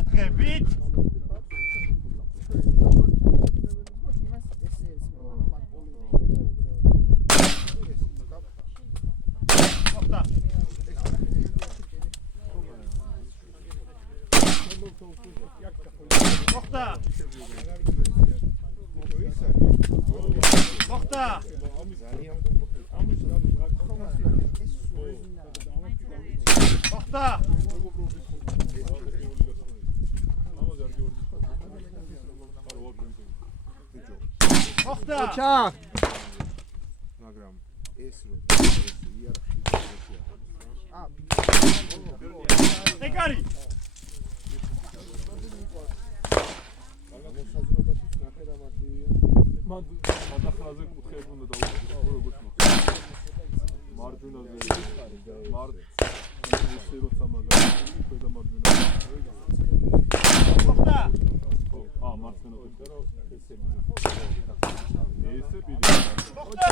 ყურადღებით. მოხდა. მოხდა. მოხდა. მოხდა. ოჩა. მაგრამ ეს რო ეგარი. მან გადახრაზე კუთხეები უნდა დაუყო როგორც მოხდა მარჯვენაზე ისე როცა მაგარი ქვედა მარჯვენა მოხდა. მარცხენა კუთხე ესე პირი მოხდა.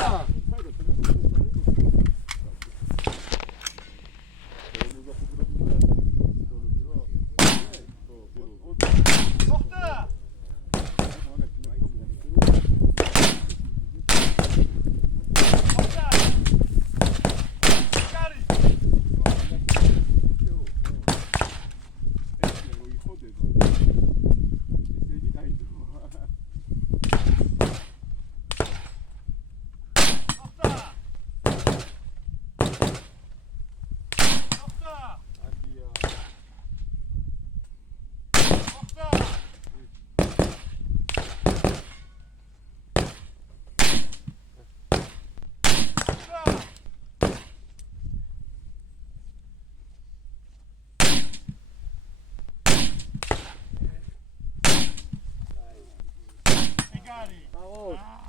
Bravo.